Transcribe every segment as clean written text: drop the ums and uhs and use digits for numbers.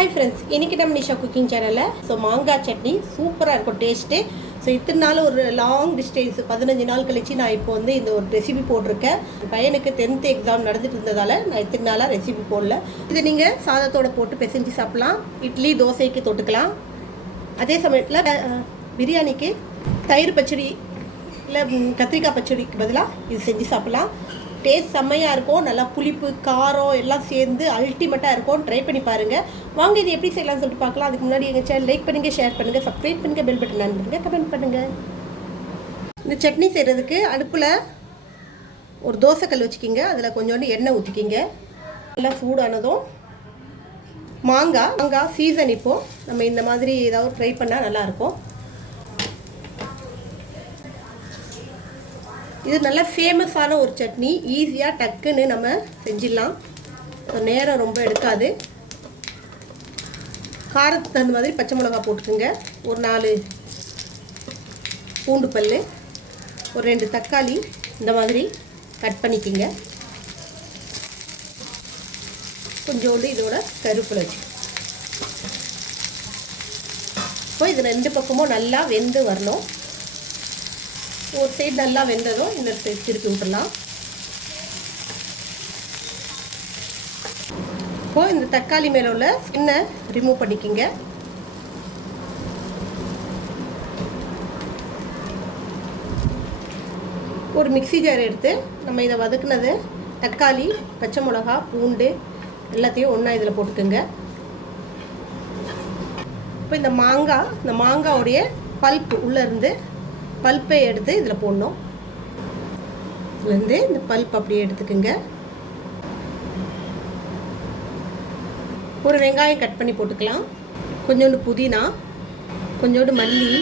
Hi friends, இன்றைக்கி நம்ம Nisha cooking சேனலில் மாங்காய் சட்னி சூப்பராக இருக்கும் டேஸ்ட்டு. இத்தனை நாள் ஒரு லாங் டிஸ்டன்ஸ் 15 நாள் கழித்து நான் இப்போ இந்த ஒரு ரெசிபி போட்டிருக்கேன். பையனுக்கு 10th எக்ஸாம் நடந்துட்டு இருந்ததால் நான் இத்தனை நாளாக ரெசிபி போடல. இதை நீங்கள் சாதத்தோடு போட்டு பிசைஞ்சு சாப்பிட்லாம், இட்லி தோசைக்கு தொட்டுக்கலாம். அதே சமயத்தில் பிரியாணிக்கு தயிர் பச்சடி இல்லை கத்திரிக்காய் பச்சடிக்கு பதிலாக இது செஞ்சு சாப்பிட்லாம். டேஸ்ட் செம்மையாக இருக்கும். நல்லா புளிப்பு காரம் எல்லாம் சேர்ந்து அல்டிமேட்டாக இருக்கும். ட்ரை பண்ணி பாருங்கள். வாங்க இது எப்படி செய்யலாம்னு சொல்லிட்டு பார்க்கலாம். அதுக்கு முன்னாடி எங்கள் சேனல் லைக் பண்ணுங்கள், ஷேர் பண்ணுங்கள், சப்ஸ்கிரைப் பண்ணுங்கள், பெல் பட்டன் ஆன் பண்ணுங்கள், கமெண்ட் பண்ணுங்கள். இந்த சட்னி செய்கிறதுக்கு அடுப்பில் ஒரு தோசைக்கல் வச்சுக்கிங்க. அதில் கொஞ்சோண்டு எண்ணெய் ஊற்றிக்கிங்க. நல்லா சூடானதும் மாங்காய் சீசன் இப்போது நம்ம இந்த மாதிரி ஏதாவது ட்ரை பண்ணால் நல்லாயிருக்கும். இது நல்ல ஃபேமஸான ஒரு சட்னி. ஈஸியாக டக்குன்னு நம்ம செஞ்சிடலாம். நேரம் ரொம்ப எடுக்காது. காரத்துக்கு தகுந்த மாதிரி பச்சை மிளகா போட்டுக்குங்க. ஒரு 4 பூண்டு பல், ஒரு 2 தக்காளி இந்த மாதிரி கட் பண்ணிக்கிங்க. கொஞ்சோண்டு இதோட கருவேப்பிலை வச்சு இப்போ இது 2 பக்கமும் நல்லா வெந்து வரணும். ஒரு சைடு நல்லா வெந்ததும் இன்னொரு சைடு திருப்பி விட்டுடலாம். இப்போது இந்த தக்காளி மேலே உள்ள ஸ்கின்னை ரிமூவ் பண்ணிக்கிங்க. ஒரு மிக்ஸி ஜார் எடுத்து நம்ம இதை வதக்குனது தக்காளி, பச்சை மிளகா, பூண்டு எல்லாத்தையும் ஒன்றா இதில் போட்டுக்குங்க. இப்போ இந்த மாங்காவுடைய பல்ப்பு உள்ளேருந்து பல்ப்பை எடுத்து இதில் போடணும். இதுலேருந்து இந்த பல்ப் அப்படியே எடுத்துக்குங்க. ஒரு வெங்காயம் கட் பண்ணி போட்டுக்கலாம். கொஞ்சோண்டு புதினா, கொஞ்சோண்டு மல்லி,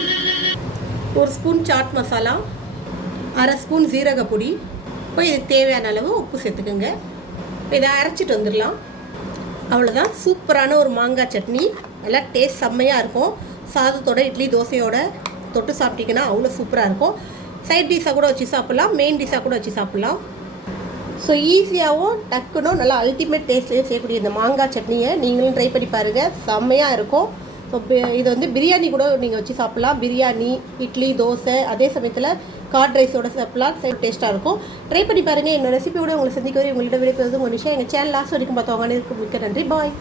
1 ஸ்பூன் சாட் மசாலா, 1/2 ஸ்பூன் ஜீரகப்பொடி. இப்போ இதுக்கு தேவையான அளவு உப்பு சேர்த்துக்குங்க. இப்போ இதை அரைச்சிட்டு வந்துடலாம். அவ்வளோதான், சூப்பரான ஒரு மாங்காய் சட்னி. நல்லா டேஸ்ட் செம்மையாக இருக்கும். சாதத்தோட இட்லி தோசையோட தொட்டு சாப்பிட்டிங்கன்னா அவ்வளோ சூப்பராக இருக்கும். சைட் டிஷ்ஷாக கூட வச்சு சாப்பிட்லாம், மெயின் டிஷ்ஷாக கூட வச்சு சாப்பிட்லாம். ஈஸியாகவும் டக்குனும் நல்லா அல்டிமேட் டேஸ்ட்லேயும் செய்யக்கூடிய இந்த மாங்காய் சட்னியை நீங்களும் ட்ரை பண்ணி பாருங்கள். செம்மையாக இருக்கும். இது பிரியாணி கூட நீங்கள் வச்சு சாப்பிட்லாம். பிரியாணி, இட்லி, தோசை, அதே சமயத்தில் கார்ட் ரைஸோட சாப்பிட்லாம். டேஸ்ட்டாக இருக்கும். ட்ரை பண்ணி பாருங்கள். என்னோட ரெசிபியோட உங்களை சந்திக்க வரை உங்கள்கிட்ட விடைபெறுவது உங்கள் விஷயம். எங்கள் சேனல் லாஸ்ட் வரைக்கும் பார்த்தவங்க மிக்க நன்றி. பாய்.